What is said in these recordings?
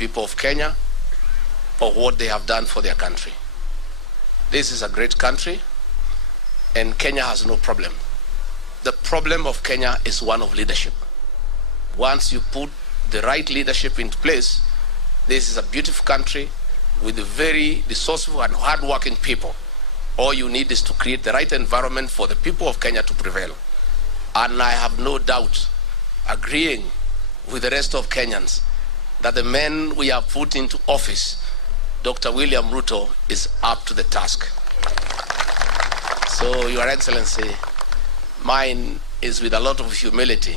people of Kenya for what they have done for their country. This is a great country, and Kenya has no problem. The problem of Kenya is one of leadership. Once you put the right leadership into place, this is a beautiful country with very resourceful and hardworking people. All you need is to create the right environment for the people of Kenya to prevail. And I have no doubt, agreeing with the rest of Kenyans, that the man we have put into office, Dr. William Ruto, is up to the task. So, Your Excellency, mine is with a lot of humility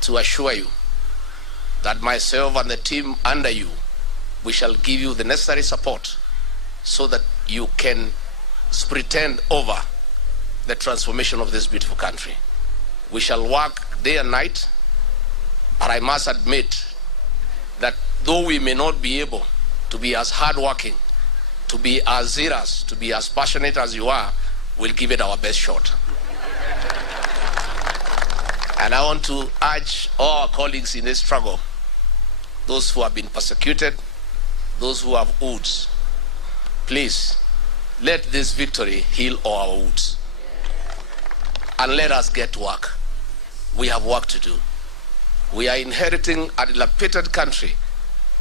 to assure you that myself and the team under you, we shall give you the necessary support so that you can pretend over the transformation of this beautiful country. We shall work day and night, but I must admit that though we may not be able to be as hardworking, to be as zealous, to be as passionate as you are, we'll give it our best shot. And I want to urge all our colleagues in this struggle, those who have been persecuted, those who have wounds, please let this victory heal all our wounds. And let us get to work. We have work to do. We are inheriting a dilapidated country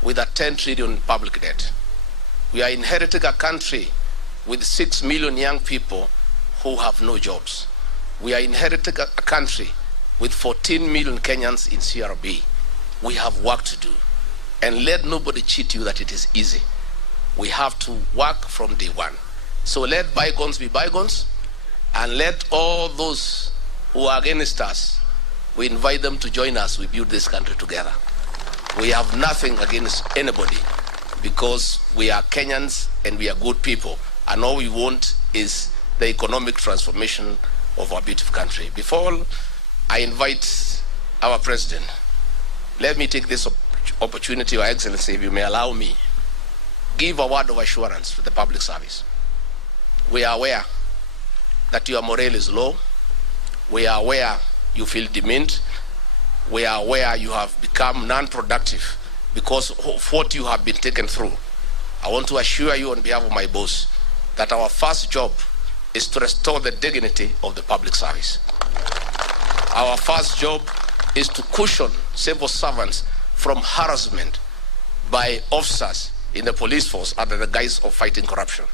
with a 10 trillion public debt. We are inheriting a country with 6 million young people who have no jobs. We are inheriting a country with 14 million Kenyans in CRB. We have work to do. And let nobody cheat you that it is easy. We have to work from day one. So let bygones be bygones, and let all those who are against us, we invite them to join us. We build this country together. We have nothing against anybody because we are Kenyans and we are good people. And all we want is the economic transformation of our beautiful country. Before I invite our president, let me take this opportunity, Your Excellency, if you may allow me, give a word of assurance to the public service. We are aware that your morale is low. We are aware you feel demeaned. We are aware you have become non-productive because of what you have been taken through. I want to assure you on behalf of my boss that our first job is to restore the dignity of the public service. Our first job is to cushion civil servants from harassment by officers in the police force under the guise of fighting corruption.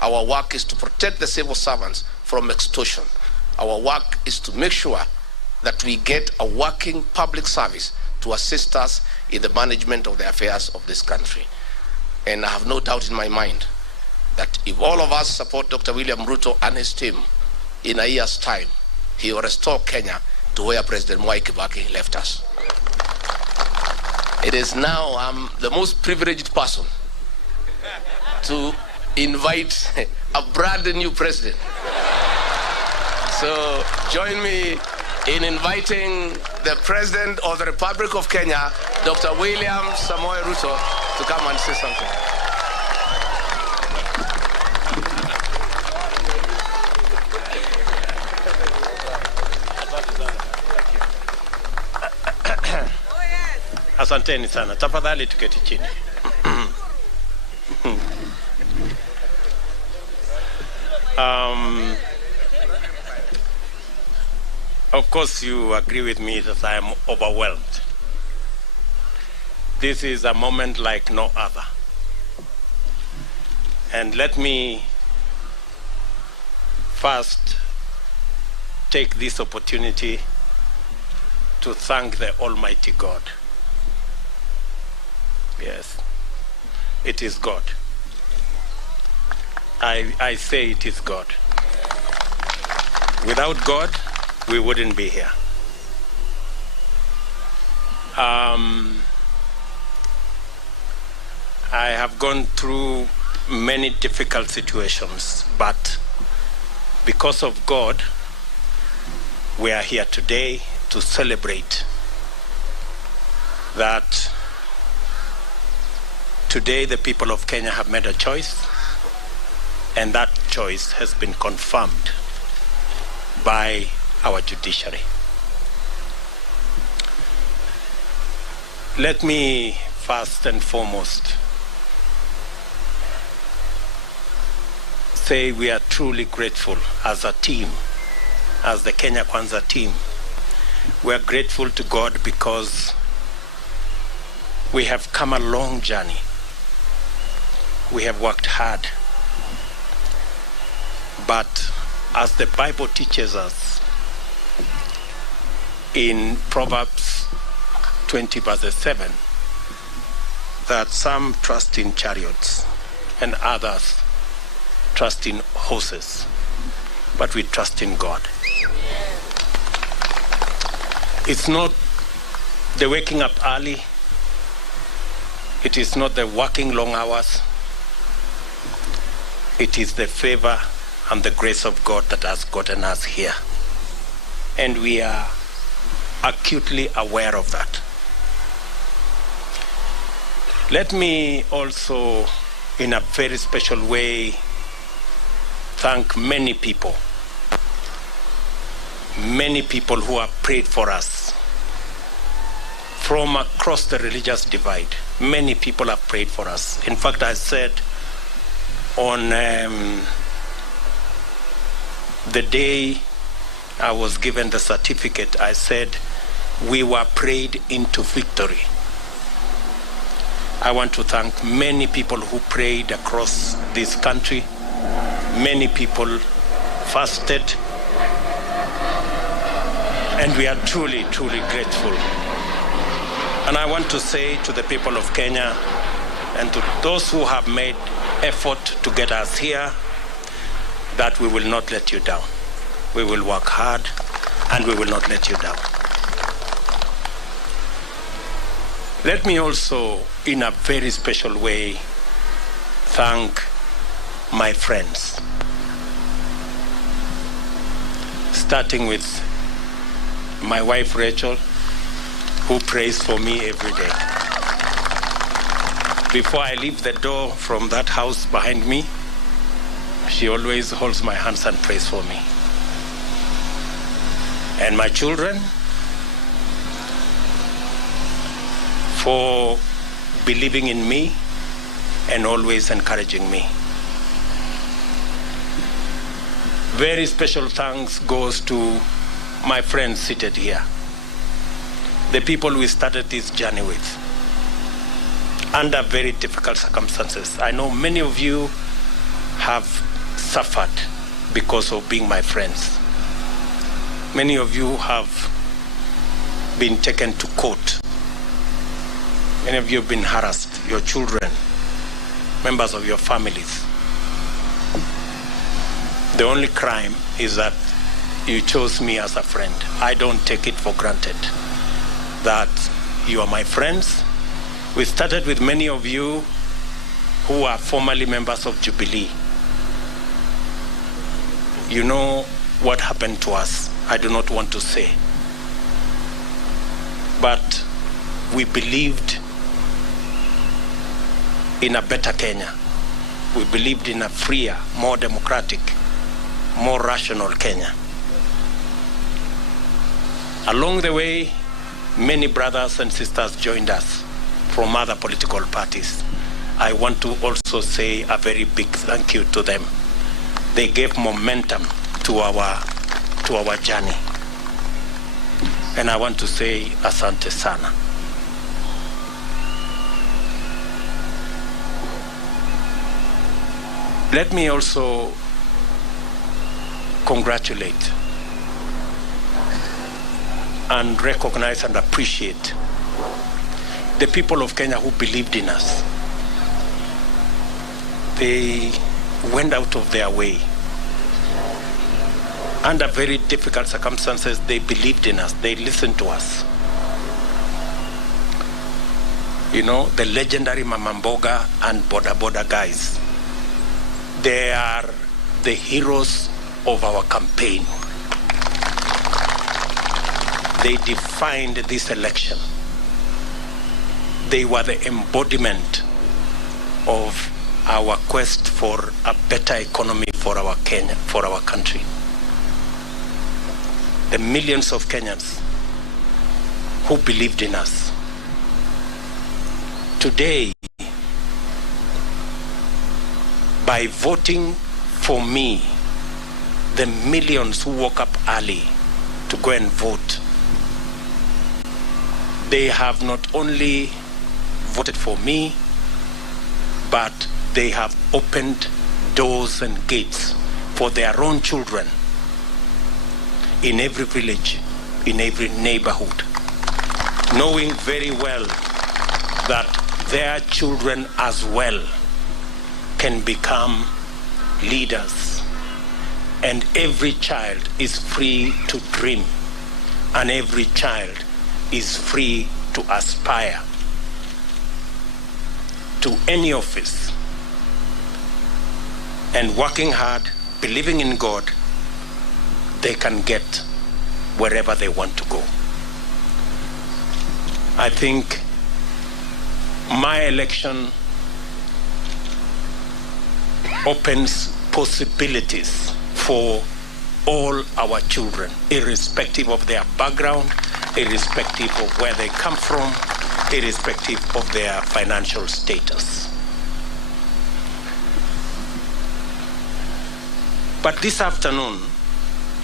Our work is to protect the civil servants from extortion. Our work is to make sure that we get a working public service to assist us in the management of the affairs of this country. And I have no doubt in my mind that if all of us support Dr. William Ruto and his team, in a year's time, he will restore Kenya to where President Mwai Kibaki left us. It is now I'm the most privileged person to invite a brand new president. So join me in inviting the President of the Republic of Kenya, Dr. William Samoei Ruto, to come and say something. Asanteni sana. Tafadhali tuketi chini. Of course you agree with me that I am overwhelmed. This is a moment like no other. And let me first take this opportunity to thank the Almighty God. Yes, it is God. I say it is God. Without God, we wouldn't be here. I have gone through many difficult situations, but because of God, we are here today to celebrate that today the people of Kenya have made a choice, and that choice has been confirmed by our judiciary. Let me first and foremost say we are truly grateful as a team, as the Kenya Kwanza team. We are grateful to God because we have come a long journey. We have worked hard. But as the Bible teaches us in Proverbs 20 verses 7, that some trust in chariots and others trust in horses, but we trust in God. It's not the waking up early. It is not the working long hours. It is the favor and the grace of God that has gotten us here. And we are acutely aware of that. Let me also, in a very special way, thank many people who have prayed for us from across the religious divide. Many people have prayed for us. In fact, I said on the day I was given the certificate, I said we were prayed into victory. I want to thank many people who prayed across this country. Many people fasted. And we are truly, truly grateful. And I want to say to the people of Kenya and to those who have made effort to get us here that we will not let you down. We will work hard and we will not let you down. Let me also, in a very special way, thank my friends. Starting with my wife Rachel, who prays for me every day. Before I leave the door from that house behind me, she always holds my hands and prays for me. And my children, for believing in me and always encouraging me. Very special thanks goes to my friends seated here, the people we started this journey with, under very difficult circumstances. I know many of you have suffered because of being my friends. Many of you have been taken to court. Many of you have been harassed, your children, members of your families. The only crime is that you chose me as a friend. I don't take it for granted that you are my friends. We started with many of you who are formerly members of Jubilee. You know what happened to us. I do not want to say. But we believed in a better Kenya. We believed in a freer, more democratic, more rational Kenya. Along the way, many brothers and sisters joined us from other political parties. I want to also say a very big thank you to them. They gave momentum to our journey. And I want to say asante sana. Let me also congratulate and recognize and appreciate the people of Kenya who believed in us. They went out of their way. Under very difficult circumstances, they believed in us. They listened to us. You know, the legendary Mamamboga and Boda Boda guys, they are the heroes of our campaign. They defined this election. They were the embodiment of our quest for a better economy for our Kenya, for our country. The millions of Kenyans who believed in us. today, by voting for me, the millions who woke up early to go and vote, they have not only voted for me, but they have opened doors and gates for their own children in every village, in every neighborhood, knowing very well that their children as well can become leaders. And every child is free to dream, and every child is free to aspire to any office. And working hard, believing in God, they can get wherever they want to go. I think my election opens possibilities for all our children, irrespective of their background, irrespective of where they come from, irrespective of their financial status. But this afternoon,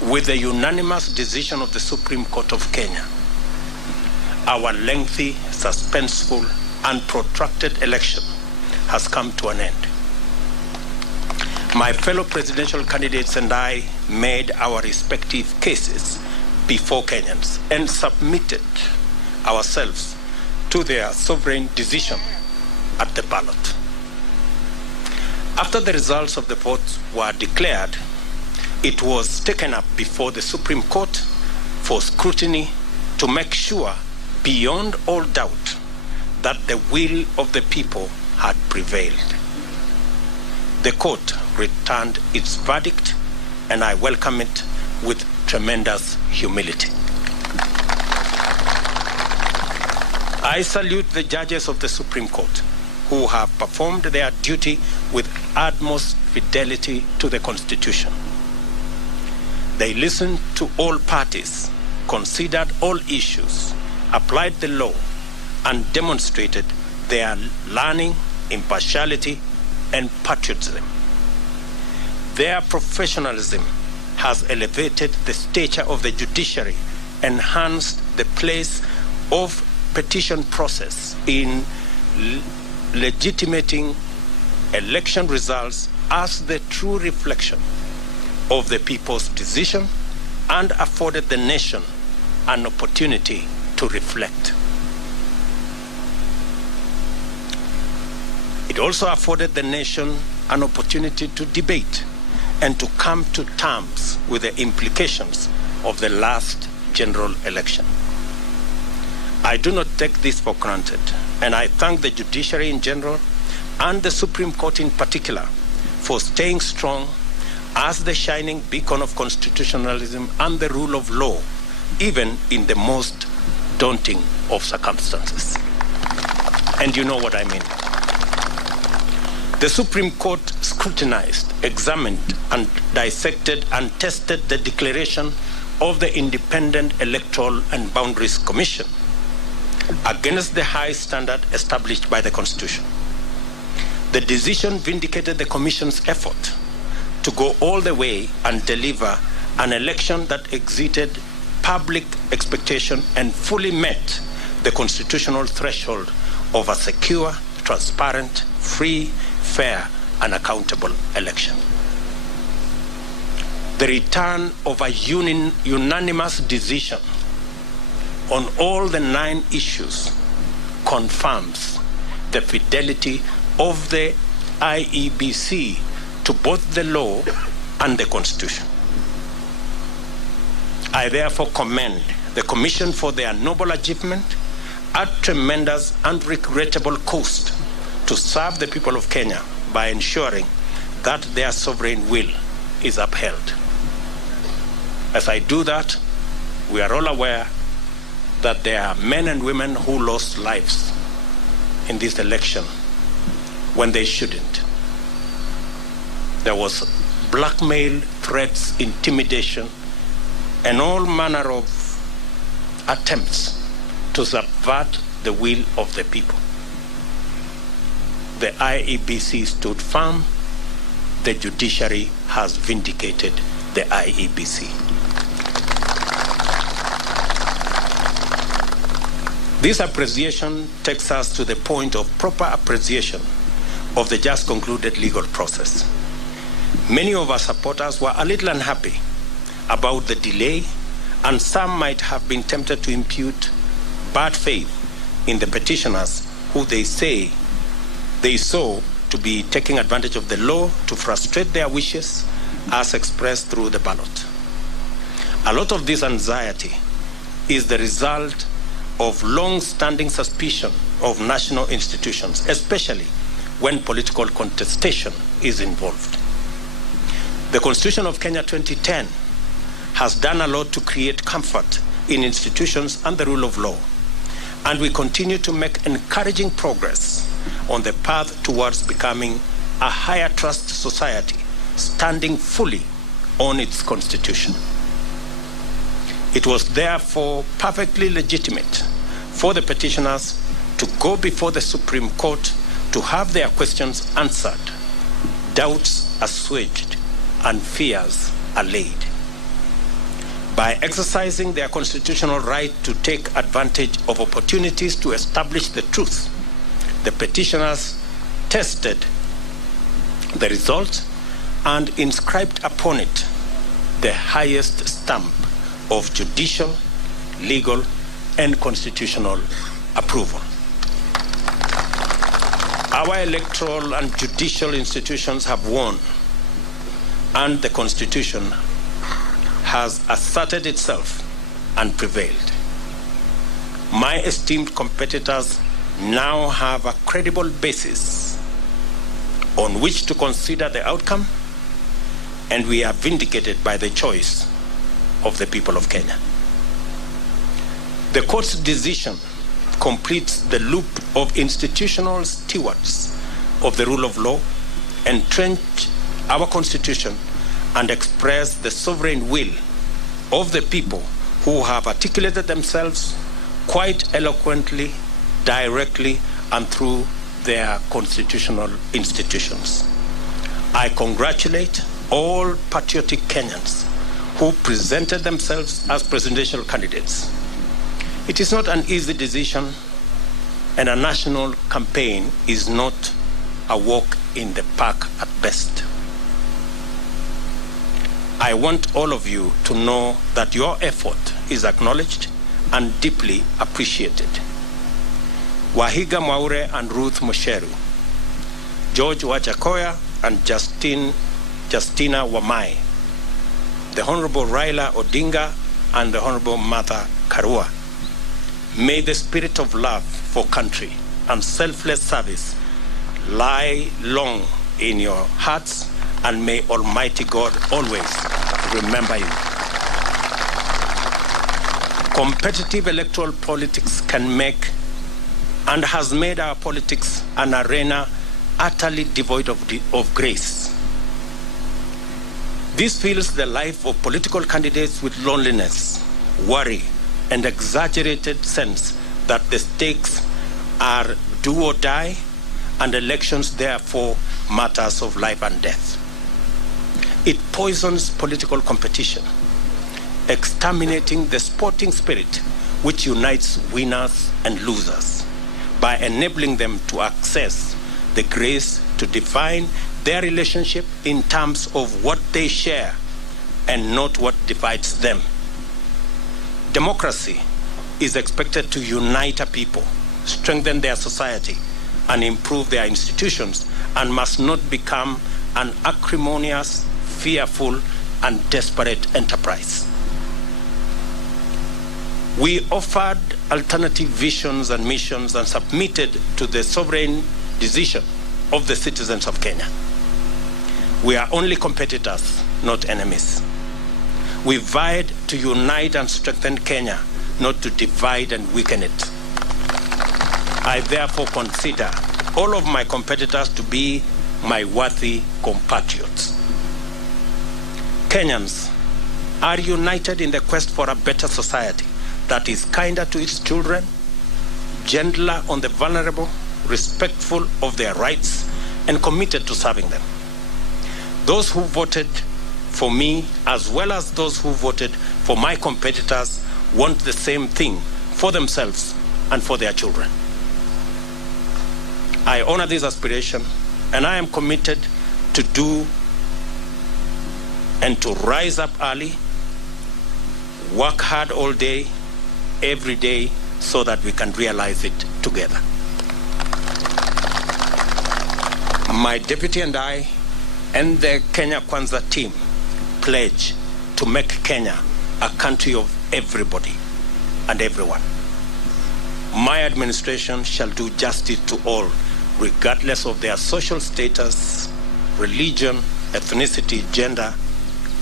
with the unanimous decision of the Supreme Court of Kenya, our lengthy, suspenseful, and protracted election has come to an end. My fellow presidential candidates and I made our respective cases before Kenyans and submitted ourselves to their sovereign decision at the ballot. After the results of the votes were declared, it was taken up before the Supreme Court for scrutiny to make sure, beyond all doubt, that the will of the people had prevailed. The court returned its verdict, and I welcome it with tremendous humility. I salute the judges of the Supreme Court who have performed their duty with utmost fidelity to the Constitution. They listened to all parties, considered all issues, applied the law, and demonstrated their learning, impartiality, and patriotism. Their professionalism has elevated the stature of the judiciary, enhanced the place of petition process in legitimating election results as the true reflection of the people's decision, and afforded the nation an opportunity to reflect. It also afforded the nation an opportunity to debate and to come to terms with the implications of the last general election. I do not take this for granted, and I thank the judiciary in general and the Supreme Court in particular for staying strong as the shining beacon of constitutionalism and the rule of law, even in the most daunting of circumstances. And you know what I mean. The Supreme Court scrutinized, examined, and dissected and tested the declaration of the Independent Electoral and Boundaries Commission against the high standard established by the Constitution. The decision vindicated the Commission's effort to go all the way and deliver an election that exceeded public expectation and fully met the constitutional threshold of a secure, transparent, free, fair, and accountable election. The return of a unanimous decision on all the 9 issues confirms the fidelity of the IEBC to both the law and the Constitution. I therefore commend the Commission for their noble achievement at tremendous and regrettable cost to serve the people of Kenya by ensuring that their sovereign will is upheld. As I do that, we are all aware that there are men and women who lost lives in this election when they shouldn't. There was blackmail, threats, intimidation, and all manner of attempts to subvert the will of the people. the IEBC stood firm. The judiciary has vindicated the IEBC. This appreciation takes us to the point of proper appreciation of the just concluded legal process. Many of our supporters were a little unhappy about the delay, and some might have been tempted to impute bad faith in the petitioners who they say they saw to be taking advantage of the law to frustrate their wishes as expressed through the ballot. A lot of this anxiety is the result of long-standing suspicion of national institutions, especially when political contestation is involved. The Constitution of Kenya 2010 has done a lot to create comfort in institutions and the rule of law, and we continue to make encouraging progress on the path towards becoming a higher trust society, standing fully on its constitution. It was therefore perfectly legitimate for the petitioners to go before the Supreme Court to have their questions answered, doubts assuaged, and fears allayed. By exercising their constitutional right to take advantage of opportunities to establish the truth, the petitioners tested the result and inscribed upon it the highest stamp of judicial, legal, and constitutional approval. Our electoral and judicial institutions have won, and the Constitution has asserted itself and prevailed. My esteemed competitors now have a credible basis on which to consider the outcome, and we are vindicated by the choice of the people of Kenya. The court's decision completes the loop of institutional stewards of the rule of law, entrench our Constitution, and express the sovereign will of the people who have articulated themselves quite eloquently, directly, and through their constitutional institutions. I congratulate all patriotic Kenyans who presented themselves as presidential candidates. It is not an easy decision, and a national campaign is not a walk in the park at best. I want all of you to know that your effort is acknowledged and deeply appreciated. Wahiga Mwaure and Ruth Musheru, George Wajakoya and Justina Wamai, the Honorable Raila Odinga and the Honorable Martha Karua. May the spirit of love for country and selfless service lie long in your hearts, and may Almighty God always remember you. Competitive electoral politics can make and has made our politics an arena utterly devoid of grace. This fills the life of political candidates with loneliness, worry, and exaggerated sense that the stakes are do or die, and elections therefore matters of life and death. It poisons political competition, exterminating the sporting spirit which unites winners and losers by enabling them to access the grace to define their relationship in terms of what they share and not what divides them. Democracy is expected to unite a people, strengthen their society, and improve their institutions, and must not become an acrimonious, fearful, and desperate enterprise. We offered alternative visions and missions and submitted to the sovereign decision of the citizens of Kenya. We are only competitors, not enemies. We vied to unite and strengthen Kenya, not to divide and weaken it. I therefore consider all of my competitors to be my worthy compatriots. Kenyans are united in the quest for a better society that is kinder to its children, gentler on the vulnerable, respectful of their rights, and committed to serving them. Those who voted for me, as well as those who voted for my competitors, want the same thing for themselves and for their children. I honor this aspiration, and I am committed to do and to rise up early, work hard all day, every day, so that we can realize it together. My deputy and I and the Kenya Kwanza team pledge to make Kenya a country of everybody and everyone. My administration shall do justice to all, regardless of their social status, religion, ethnicity, gender,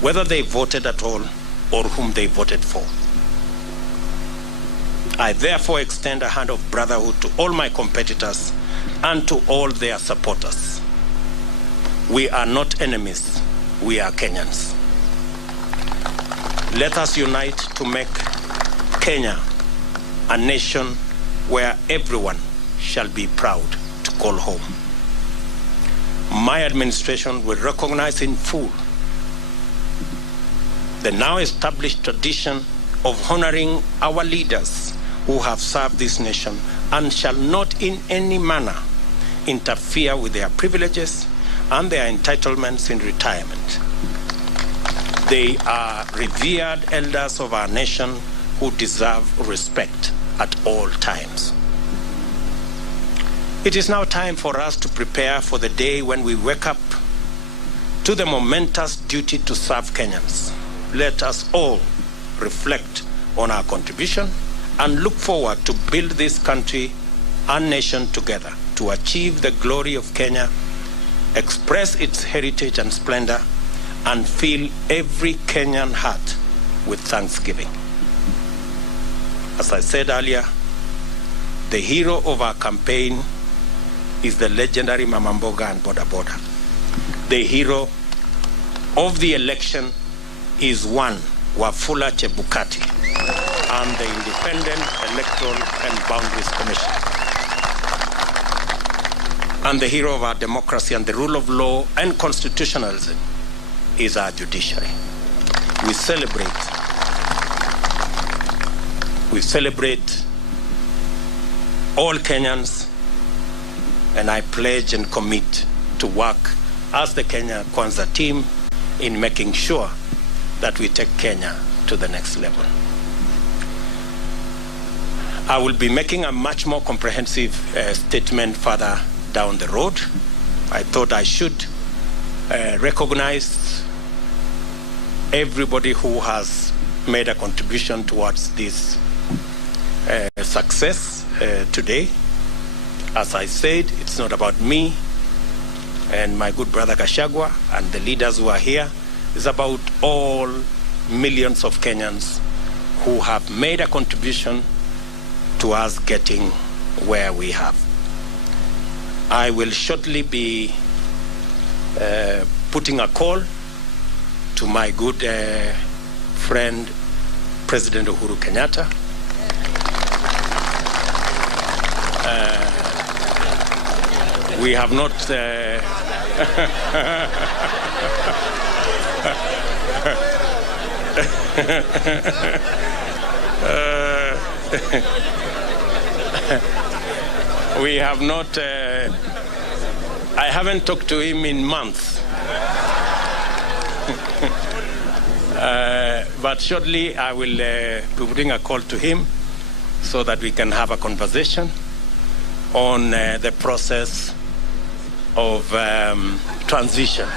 whether they voted at all or whom they voted for. I therefore extend a hand of brotherhood to all my competitors and to all their supporters. We are not enemies, we are Kenyans. Let us unite to make Kenya a nation where everyone shall be proud to call home. My administration will recognize in full the now established tradition of honoring our leaders who have served this nation and shall not in any manner interfere with their privileges and their entitlements in retirement. They are revered elders of our nation who deserve respect at all times. It is now time for us to prepare for the day when we wake up to the momentous duty to serve Kenyans. Let us all reflect on our contribution and look forward to build this country and nation together to achieve the glory of Kenya, express its heritage and splendor, and fill every Kenyan heart with thanksgiving. As I said earlier, the hero of our campaign is the legendary Mama Mboga and Boda Boda. The hero of the election is one Wafula Chebukati and the Independent Electoral and Boundaries Commission. And the hero of our democracy and the rule of law and constitutionalism is our judiciary. We celebrate all Kenyans, and I pledge and commit to work as the Kenya Kwanza team in making sure that we take Kenya to the next level. I will be making a much more comprehensive statement further down the road. I thought I should recognize everybody who has made a contribution towards this success today. As I said, it's not about me and my good brother Gachagua and the leaders who are here. It's about all millions of Kenyans who have made a contribution to us getting where we have. I will shortly be putting a call to my good friend, President Uhuru Kenyatta. We have not we have not I haven't talked to him in months. But shortly I will be putting a call to him so that we can have a conversation on the process of transition.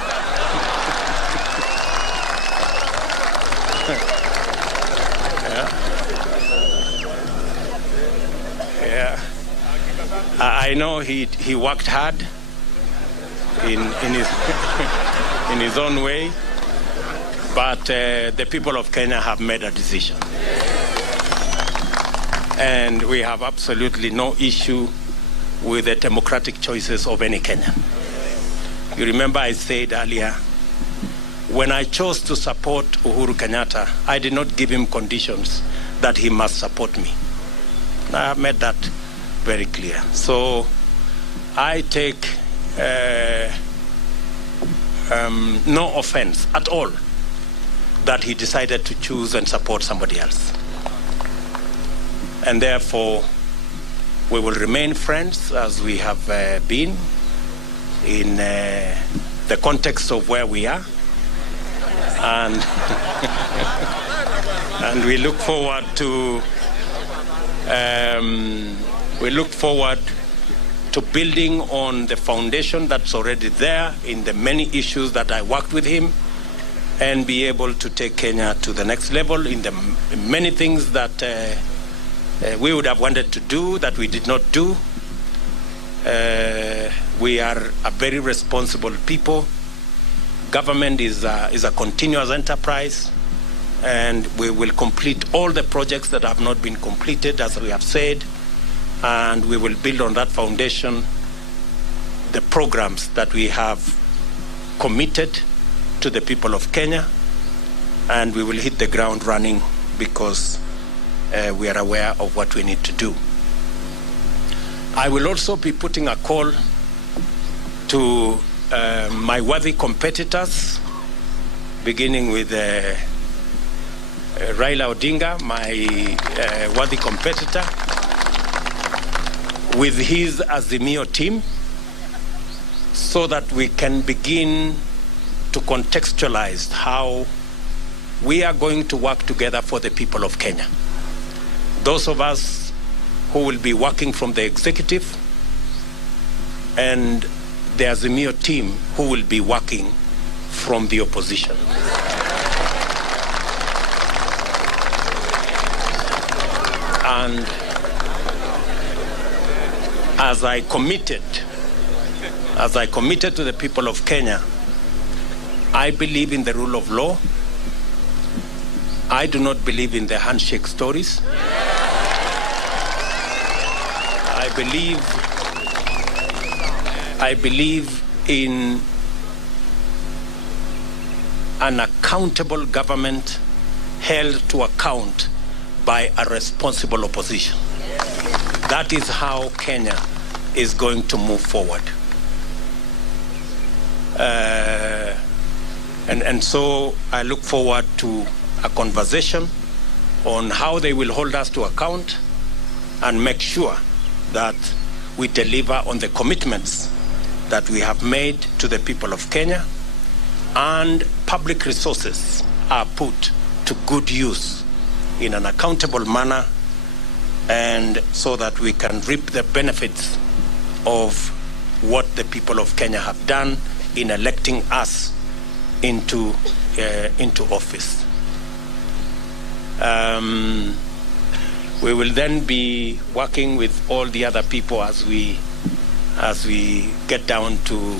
I know he worked hard in his in his own way, but the people of Kenya have made a decision, and we have absolutely no issue with the democratic choices of any Kenyan. You remember I said earlier, when I chose to support Uhuru Kenyatta, I did not give him conditions that he must support me. I have made that very clear. So I take no offense at all that he decided to choose and support somebody else. And therefore, we will remain friends as we have been in the context of where we are. And, and we look forward to building on the foundation that's already there in the many issues that I worked with him, and be able to take Kenya to the next level in the many things that we would have wanted to do that we did not do. We are a very responsible people. Government is a continuous enterprise, and we will complete all the projects that have not been completed, as we have said, and we will build on that foundation the programs that we have committed to the people of Kenya, and we will hit the ground running because we are aware of what we need to do. I will also be putting a call to my worthy competitors, beginning with Raila Odinga, my worthy competitor, with his Azimio team, so that we can begin to contextualize how we are going to work together for the people of Kenya. Those of us who will be working from the executive, and the Azimio team who will be working from the opposition. And as I committed to the people of Kenya, I believe in the rule of law. I do not believe in the handshake stories. I believe in an accountable government held to account by a responsible opposition. That is how Kenya is going to move forward. And so I look forward to a conversation on how they will hold us to account and make sure that we deliver on the commitments that we have made to the people of Kenya, and public resources are put to good use in an accountable manner, and so that we can reap the benefits of what the people of Kenya have done in electing us into office. We will then be working with all the other people as we get down to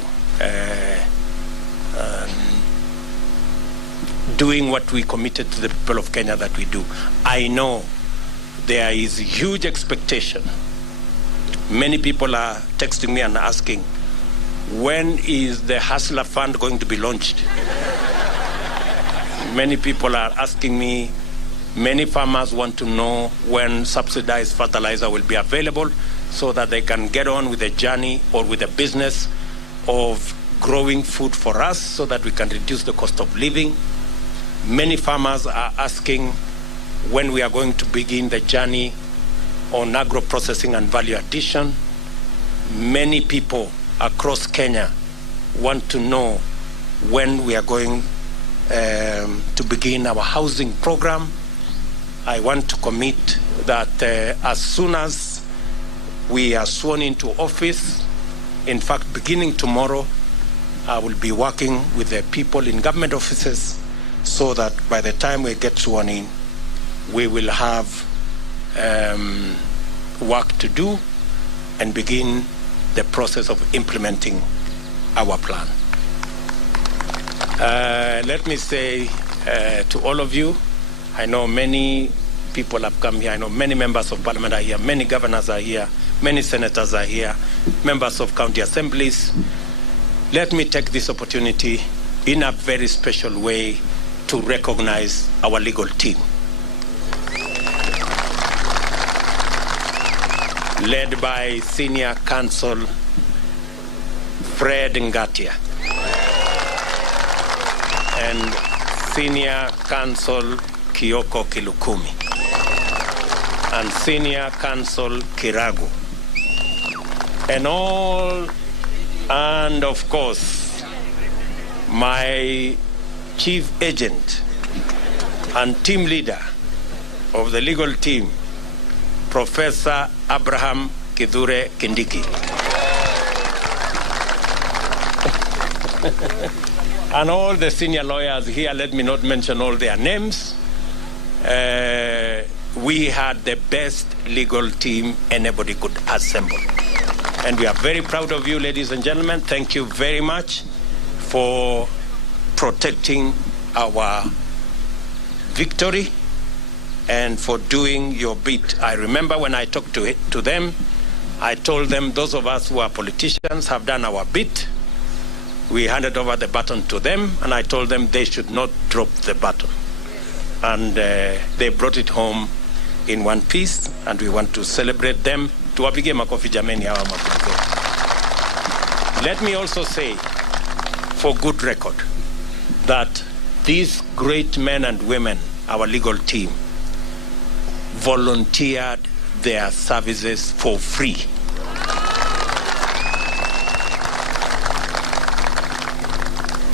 doing what we committed to the people of Kenya that we do. I know there is huge expectation. Many people are texting me and asking, when is the Hustler Fund going to be launched? Many people are asking me, many farmers want to know when subsidized fertilizer will be available so that they can get on with the journey or with the business of growing food for us so that we can reduce the cost of living. Many farmers are asking when we are going to begin the journey on agro-processing and value addition. Many people across Kenya want to know when we are going to begin our housing program. I want to commit that as soon as we are sworn into office, in fact, beginning tomorrow, I will be working with the people in government offices so that by the time we get sworn in, we will have work to do and begin the process of implementing our plan. Let me say to all of you, I know many people have come here. I know many members of parliament are here, many governors are here, many senators are here, members of county assemblies. Let me take this opportunity in a very special way to recognize our legal team, led by Senior Counsel Fred Ngatia, and Senior Counsel Kioko Kilukumi, and Senior Counsel Kiragu, and of course, my chief agent and team leader of the legal team, Professor Abraham Kithure Kindiki. And all the senior lawyers here, let me not mention all their names. We had the best legal team anybody could assemble. And we are very proud of you, ladies and gentlemen. Thank you very much for protecting our victory and for doing your bit. I remember when I talked to them, I told them those of us who are politicians have done our bit. We handed over the baton to them, and I told them they should not drop the baton. And they brought it home in one piece, and we want to celebrate them. Tuwapige makofi jameni hawa makofi. Let me also say, for good record, that these great men and women, our legal team, volunteered their services for free.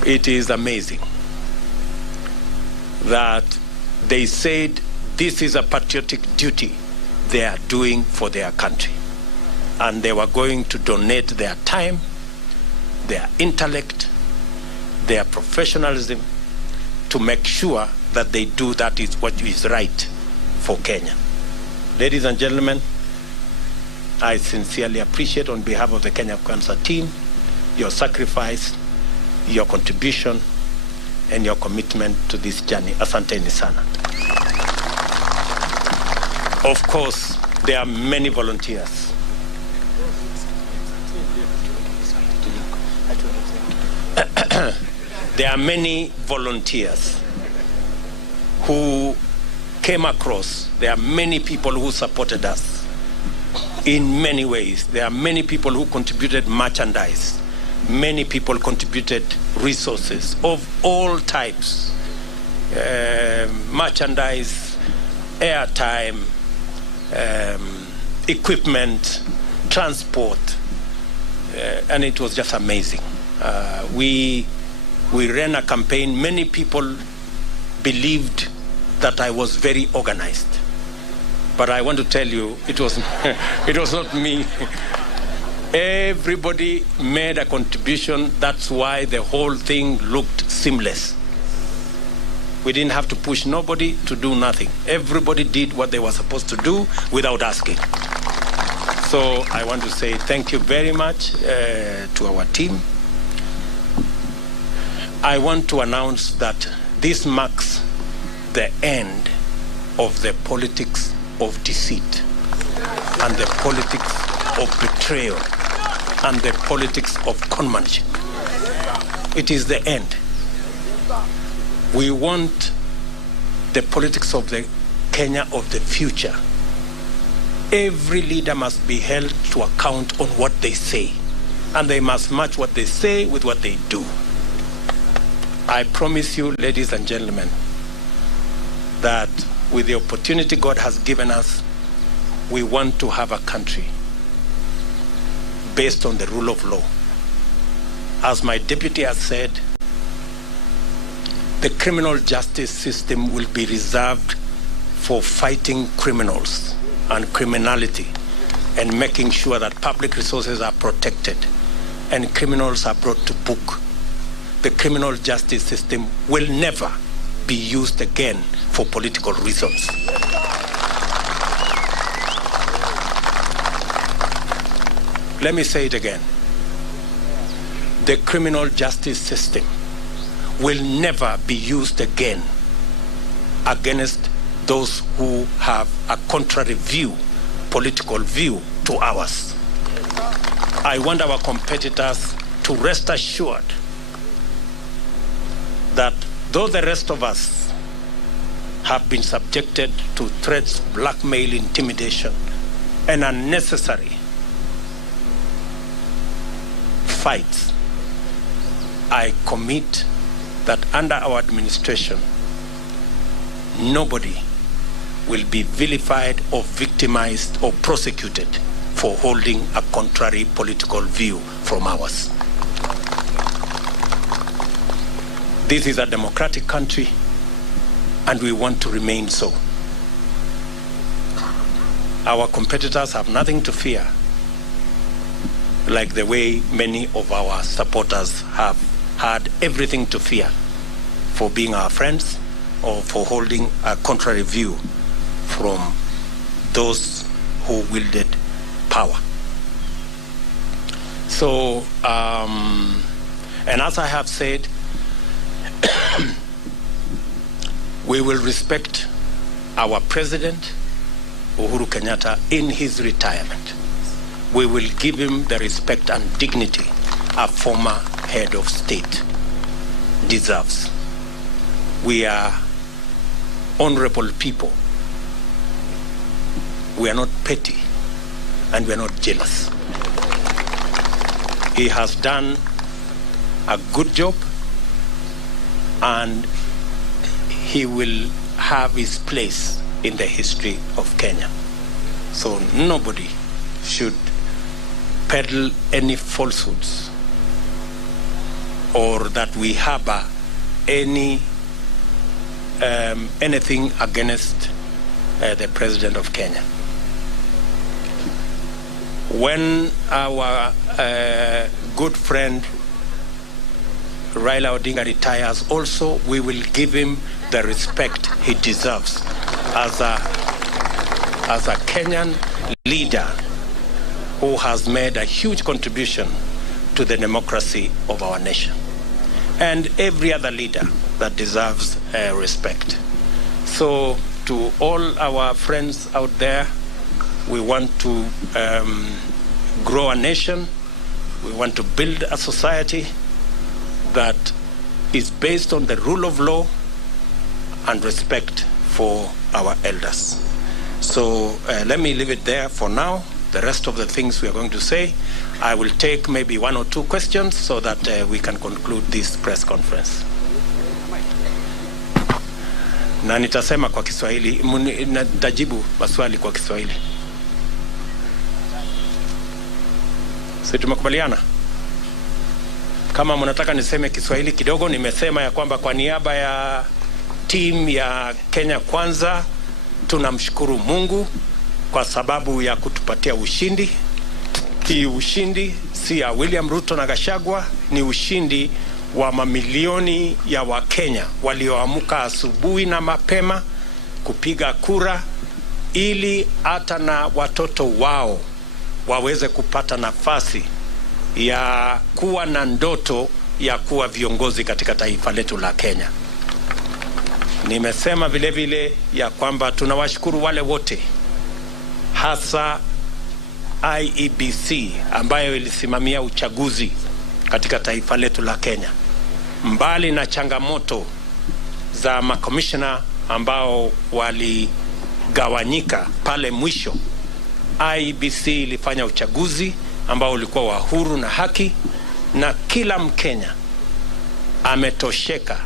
It is amazing that they said this is a patriotic duty they are doing for their country. And they were going to donate their time, their intellect, their professionalism to make sure that they do that is what is right for Kenya. Ladies and gentlemen, I sincerely appreciate on behalf of the Kenya Cancer team your sacrifice, your contribution, and your commitment to this journey. Asanteni sana. Of course, there are many volunteers. There are many volunteers who came across. There are many people who supported us in many ways. There are many people who contributed merchandise. Many people contributed resources of all types, merchandise, airtime, equipment, transport, and it was just amazing. We ran a campaign. Many people believed that I was very organized, but I want to tell you, it was it was not me. Everybody made a contribution. That's why the whole thing looked seamless. We didn't have to push nobody to do nothing. Everybody did what they were supposed to do without asking. So I want to say thank you very much to our team. I want to announce that this marks the end of the politics of deceit and the politics of betrayal and the politics of conmanship. It is the end. We want the politics of the Kenya of the future. Every leader must be held to account on what they say, and they must match what they say with what they do. I promise you, ladies and gentlemen, that with the opportunity God has given us, we want to have a country based on the rule of law. As my deputy has said, the criminal justice system will be reserved for fighting criminals and criminality and making sure that public resources are protected and criminals are brought to book. The criminal justice system will never be used again for political reasons. Let me say it again. The criminal justice system will never be used again against those who have a contrary view, political view to ours. I want our competitors to rest assured that though the rest of us have been subjected to threats, blackmail, intimidation, and unnecessary fights, I commit that under our administration, nobody will be vilified or victimized or prosecuted for holding a contrary political view from ours. This is a democratic country, and we want to remain so. Our competitors have nothing to fear, like the way many of our supporters have had everything to fear for being our friends or for holding a contrary view from those who wielded power. So, and as I have said, we will respect our President, Uhuru Kenyatta, in his retirement. We will give him the respect and dignity a former head of state deserves. We are honorable people. We are not petty, and we are not jealous. He has done a good job, and he will have his place in the history of Kenya. So nobody should peddle any falsehoods or that we harbor anything against the President of Kenya. When our good friend Raila Odinga retires also, we will give him the respect he deserves as a Kenyan leader who has made a huge contribution to the democracy of our nation, and every other leader that deserves respect. So to all our friends out there, we want to grow a nation. We want to build a society that is based on the rule of law and respect for our elders. So let me leave it there for now. The rest of the things we are going to say, I will take maybe one or two questions so that we can conclude this press conference. Na nitasema kwa Kiswahili, nitajibu maswali kwa Kiswahili. Sisi tumekubaliana? Kama mnataka niseme Kiswahili kidogo, nimesema ya kwamba kwa niaba ya team ya Kenya Kwanza tunamshukuru Mungu kwa sababu ya kutupatia ushindi. Hii ushindi si ya William Ruto na Gachagua, ni ushindi wa mamilioni ya Wakenya walioamka asubuhi na mapema kupiga kura ili hata na watoto wao waweze kupata nafasi ya kuwa na ndoto ya kuwa viongozi katika taifa letu la Kenya. Nimesema vile vile ya kwamba tunawashukuru wale wote, hasa IEBC ambayo ilisimamia uchaguzi katika taifa letu la Kenya. Mbali na changamoto za makomishona ambao waligawanyika pale mwisho, IEBC ilifanya uchaguzi ambao ulikuwa wa huru na haki, na kila Mkenya ametosheka.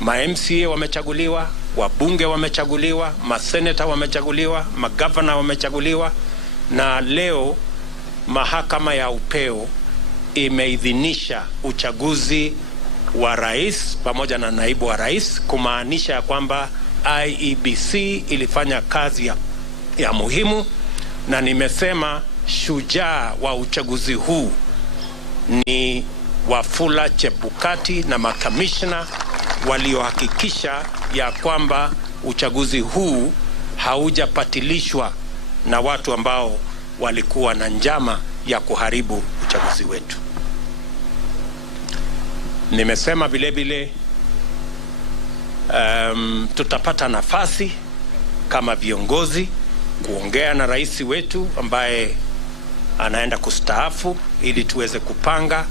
Ma-MCA wamechaguliwa, wabunge wamechaguliwa, maseneta wamechaguliwa, magavana wamechaguliwa, na leo mahakama ya upeo imeidhinisha uchaguzi wa rais pamoja na naibu wa rais, kumaanisha kwamba IEBC ilifanya kazi ya muhimu. Na nimesema shujaa wa uchaguzi huu ni Wafula Chebukati na makamishna waliohakikisha ya kwamba uchaguzi huu haujapatilishwa na watu ambao walikuwa na njama ya kuharibu uchaguzi wetu. Nimesema vile vile tutapata nafasi kama viongozi kuongea na rais wetu ambaye anaenda kustaafu ili tuweze kupanga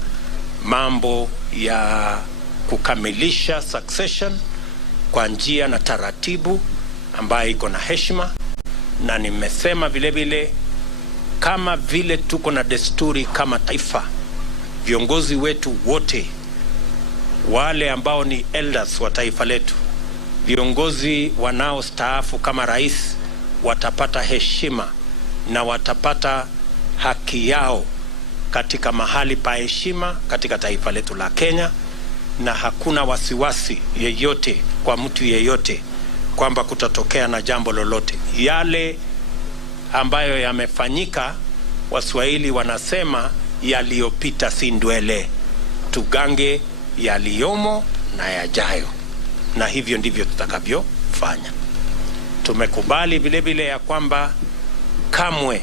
mambo ya kukamilisha succession kwa njia na taratibu ambayo iko na heshima. Na nimesema vile vile kama vile tuko na desturi kama taifa, viongozi wetu wote, wale ambao ni elders wa taifa letu, viongozi wanaostaafu kama rais, watapata heshima na watapata haki yao katika mahali pa heshima katika taifa letu la Kenya, na hakuna wasiwasi yeyote kwa mtu yeyote kwamba kutatokea na jambo lolote. Yale ambayo yamefanyika, Waswahili wanasema yaliyopita si ndwele, tugange yaliyomo na yajayo, na hivyo ndivyo tutakavyofanya. Tumekubali vile vile ya kwamba kamwe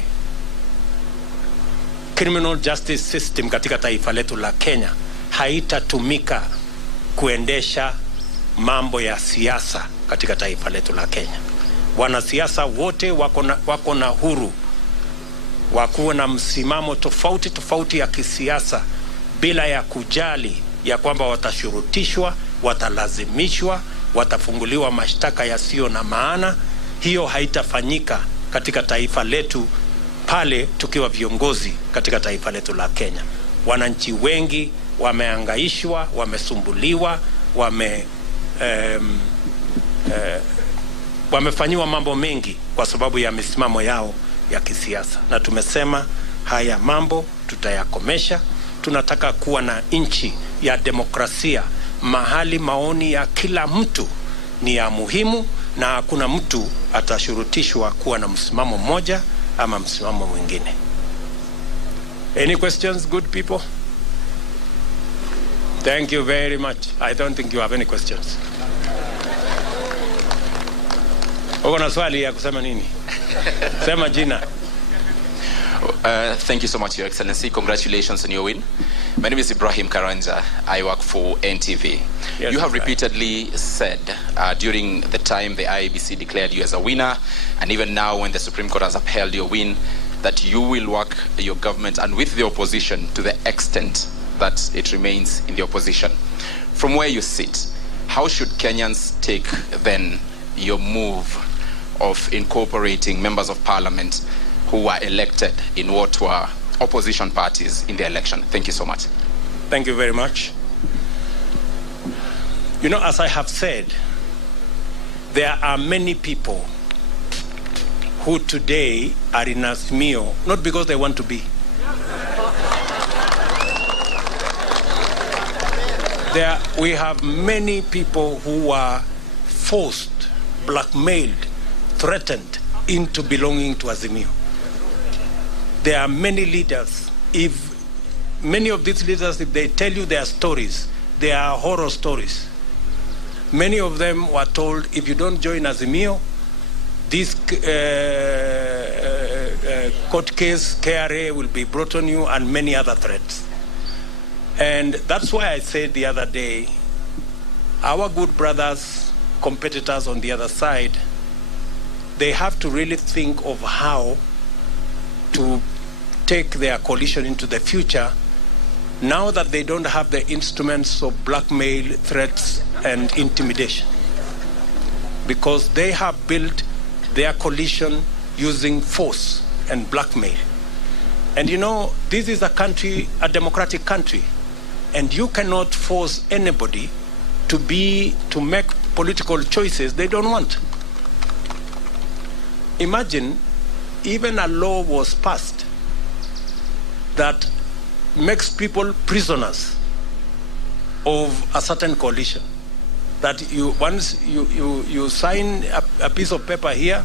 criminal justice system katika taifa letu la Kenya haitatumika kuendesha mambo ya siasa katika taifa letu la Kenya. Wanasiasa wote wako na huru wakuwa na msimamo tofauti ya kisiasa bila ya kujali ya kwamba watashurutishwa, watalazimishwa, watafunguliwa mashtaka yasiyo na maana. Hiyo haitafanyika katika taifa letu pale tukiwa viongozi katika taifa letu la Kenya. Wananchi wengi wameangaishwa, wamesumbuliwa, wamefanyiwa mambo mengi kwa sababu ya misimamo yao ya kisiasa, na tumesema haya mambo tutayakomesha. Tunataka kuwa na nchi ya demokrasia, mahali maoni ya kila mtu ni ya muhimu na hakuna mtu atashurutishwa kuwa na msimamo mmoja ama msimamo mwingine. Any questions, good people? Thank you very much. I don't think you have any questions. Uko na swali ya kusema nini? Sema jina. Thank you so much, Your Excellency. Congratulations on your win. My name is Ibrahim Karanja. I work for NTV. Yes, you have repeatedly said during the time the IEBC declared you as a winner, and even now when the Supreme Court has upheld your win, that you will work your government and with the opposition to the extent that it remains in the opposition. From where you sit, how should Kenyans take then your move of incorporating members of parliament who were elected in what were opposition parties in the election? Thank you so much. Thank you very much. You know, as I have said, there are many people who today are in Azimio, not because they want to be. We have many people who are forced, blackmailed, threatened into belonging to Azimio. There are many leaders. If many of these leaders, if they tell you their stories, they are horror stories. Many of them were told, if you don't join Azimio, this court case, KRA, will be brought on you, and many other threats. And that's why I said the other day, our good brothers, competitors on the other side, they have to really think of how to take their coalition into the future now that they don't have the instruments of blackmail, threats, and intimidation. Because they have built their coalition using force and blackmail. And you know, this is a country, a democratic country, and you cannot force anybody to make political choices they don't want. Imagine even a law was passed that makes people prisoners of a certain coalition. That once you sign a piece of paper here,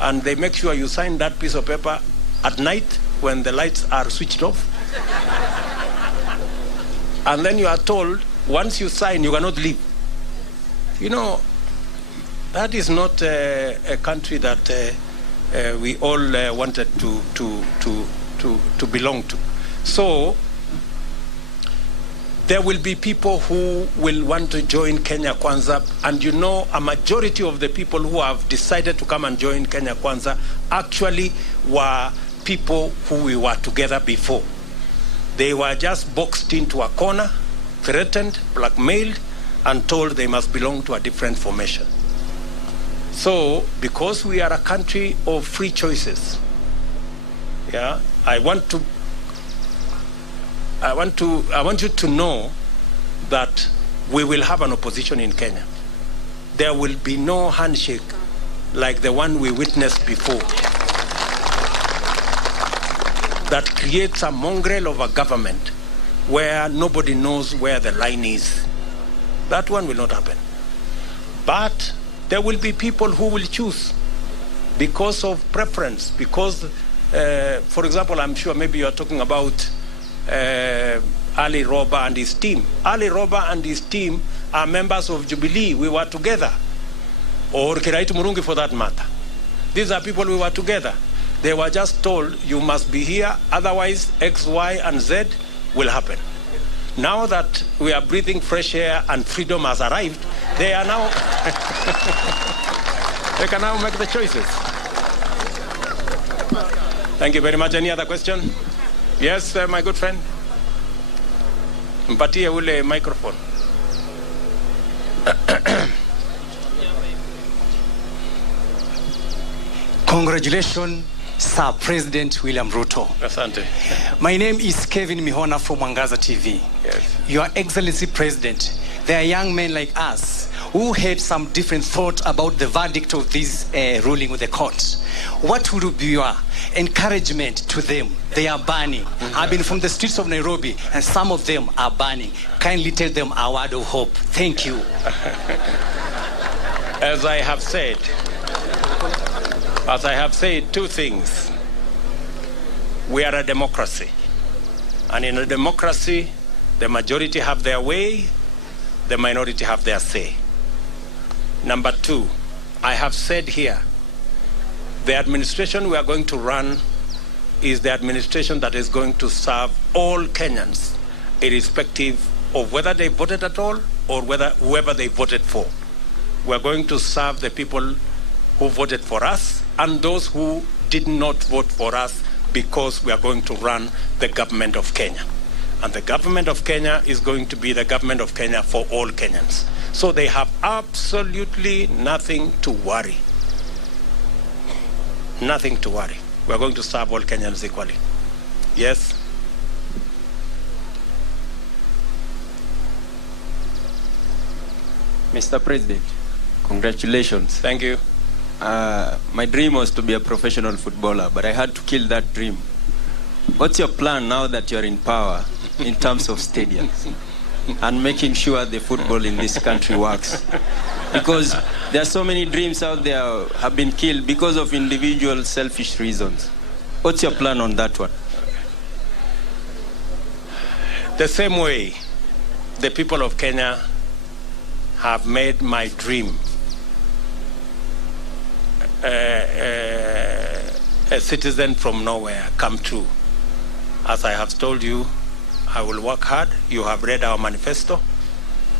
and they make sure you sign that piece of paper at night when the lights are switched off. And then you are told, once you sign, you cannot leave. You know, that is not a country that we all wanted to belong to. So there will be people who will want to join Kenya Kwanza, and you know, a majority of the people who have decided to come and join Kenya Kwanza actually were people who we were together before. They were just boxed into a corner, threatened, blackmailed, and told they must belong to a different formation. So, because we are a country of free choices, I want to I want you to know that we will have an opposition in Kenya. There will be no handshake like the one we witnessed before that creates a mongrel of a government where nobody knows where the line is. That one will not happen. But there will be people who will choose because of preference, because, for example, I'm sure maybe you are talking about Ali Roba and his team. Ali Roba and his team are members of Jubilee. We were together. Or Kiraitu Murungi for that matter. These are people we were together. They were just told, you must be here, otherwise X, Y, and Z will happen. Now that we are breathing fresh air and freedom has arrived, they are now, they can now make the choices. Thank you very much. Any other question? Yes, my good friend. Mpatie ule microphone. Congratulations, Sir President William Ruto. Asante. My name is Kevin Mihona from Mwangaza TV. Yes. Your Excellency President, there are young men like us who had some different thought about the verdict of this ruling with the court. What would be your encouragement to them? They are burning. I've been from the streets of Nairobi, and some of them are burning. Kindly tell them a word of hope. Thank you. As I have said, two things. We are a democracy. And in a democracy, the majority have their way, the minority have their say. Number two, I have said here, the administration we are going to run is the administration that is going to serve all Kenyans, irrespective of whether they voted at all or whoever they voted for. We are going to serve the people who voted for us and those who did not vote for us, because we are going to run the government of Kenya. And the government of Kenya is going to be the government of Kenya for all Kenyans. So they have absolutely nothing to worry. Nothing to worry. We are going to serve all Kenyans equally. Yes? Mr. President, congratulations. Thank you. My dream was to be a professional footballer, but I had to kill that dream. What's your plan now that you're in power in terms of stadiums and making sure the football in this country works? Because there are so many dreams out there have been killed because of individual selfish reasons. What's your plan on that one? The same way the people of Kenya have made my dream a citizen from nowhere come true. As I have told you, I will work hard. You have read our manifesto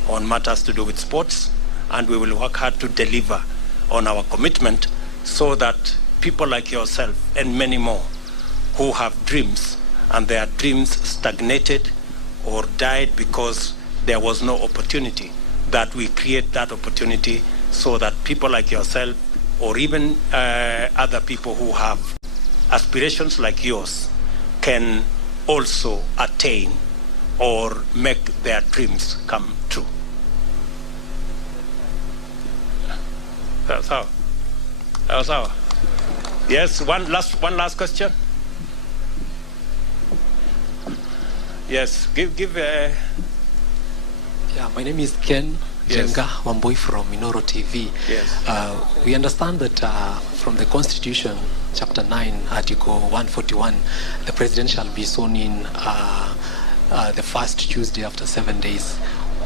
on matters to do with sports, and we will work hard to deliver on our commitment so that people like yourself and many more who have dreams and their dreams stagnated or died because there was no opportunity, that we create that opportunity so that people like yourself or even other people who have aspirations like yours can also attain or make their dreams come true. That's how. That's how. Yes, one last question. Yes, give Yeah, my name is Ken Jenga Wambui from Minoro TV. Yes. We understand that from the Constitution, Chapter 9, Article 141, the President shall be sworn in the first Tuesday after 7 days.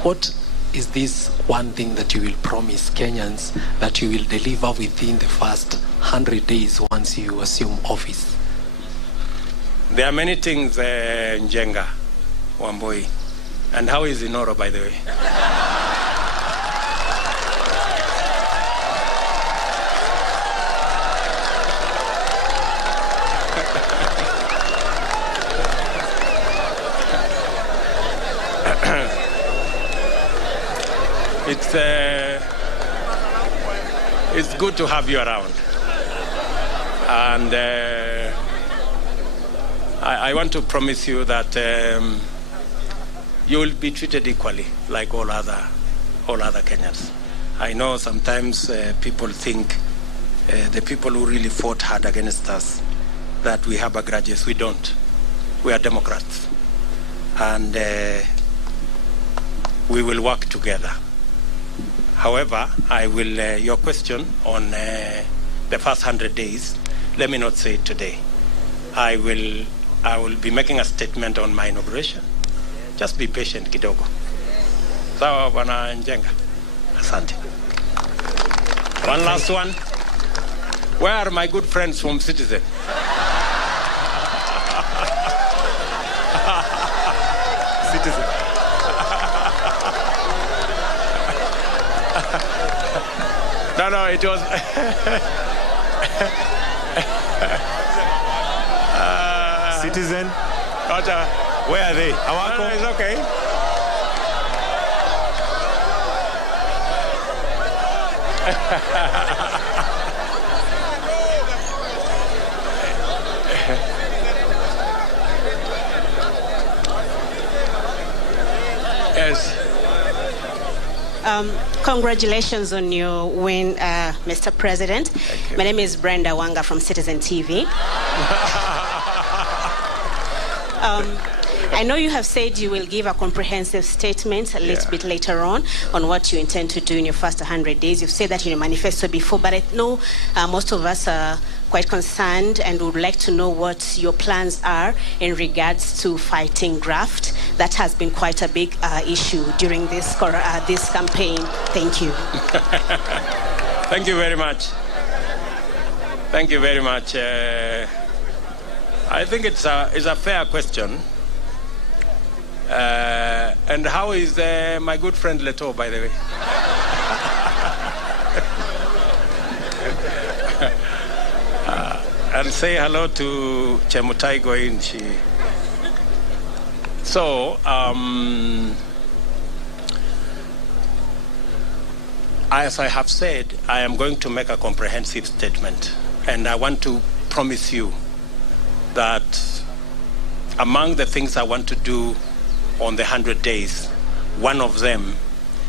What is this one thing that you will promise Kenyans that you will deliver within the first 100 days once you assume office? There are many things, Njenga Wambui. And how is Inoro, by the way? It's good to have you around. And I want to promise you that you will be treated equally like all other Kenyans. I know sometimes people think the people who really fought hard against us that we have grudges. We don't. We are Democrats, and we will work together. However, your question on the first 100 days, let me not say it today. I will be making a statement on my inauguration. Just be patient kidogo. Sawa Bwana Njenga. Asante. One last one. Where are my good friends from Citizen? Citizen. No, it was... Citizen. Where are they? Awako? No, it's okay. Yes. Congratulations on your win, Mr. President. My name is Brenda Wanga from Citizen TV. I know you have said you will give a comprehensive statement a little bit later on what you intend to do in your first 100 days. You've said that in your manifesto before, but I know most of us are quite concerned and would like to know what your plans are in regards to fighting graft. That has been quite a big issue during this campaign. Thank you. Thank you very much. Thank you very much. I think it's a fair question. And how is my good friend Leto, by the way? And say hello to Chemutai Goin. So, as I have said, I am going to make a comprehensive statement. And I want to promise you that among the things I want to do on the 100 days, one of them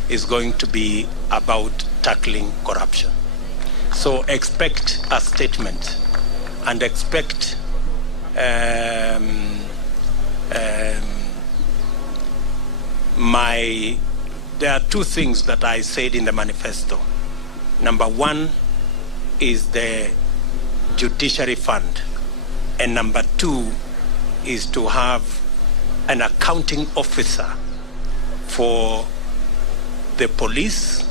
is going to be about tackling corruption. So expect a statement and expect there are two things that I said in the manifesto. Number one is the judiciary fund, and number two is to have an accounting officer for the police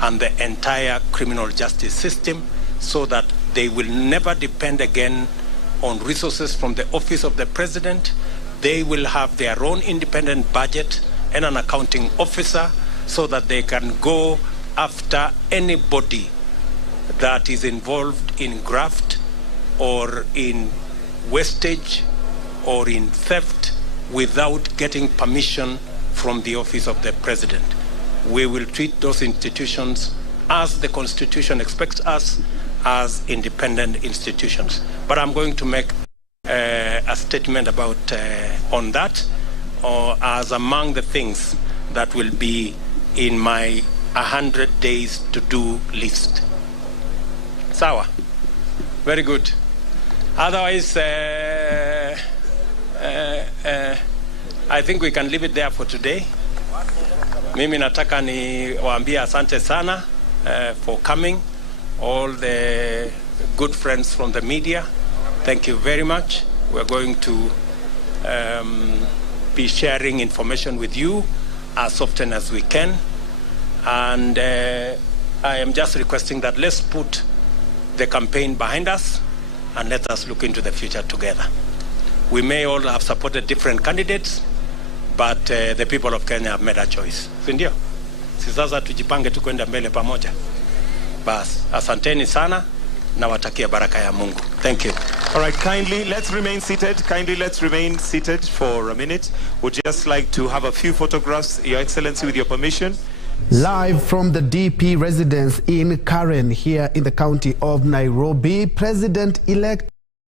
and the entire criminal justice system, so that they will never depend again on resources from the office of the president. They will have their own independent budget and an accounting officer, so that they can go after anybody that is involved in graft or in wastage or in theft without getting permission from the office of the president. We will treat those institutions as the Constitution expects us, as independent institutions. But I'm going to make a statement about on that, or as among the things that will be in my 100 days to do list. Sawa. Very good. Otherwise, I think we can leave it there for today. Mimi nataka ni waambie asante sana for coming. All the good friends from the media, thank you very much. We're going to be sharing information with you as often as we can. And I am just requesting that let's put the campaign behind us and let us look into the future together. We may all have supported different candidates, but the people of Kenya have made a choice. Sindio? Sasa tujipange tu kwenda mbele pamoja. Bas, asanteni sana na watakia baraka ya Mungu. Thank you. All right, kindly let's remain seated. Kindly let's remain seated for a minute. Would just like to have a few photographs, Your Excellency, with your permission. Live from the DP residence in Karen here in the county of Nairobi, President-elect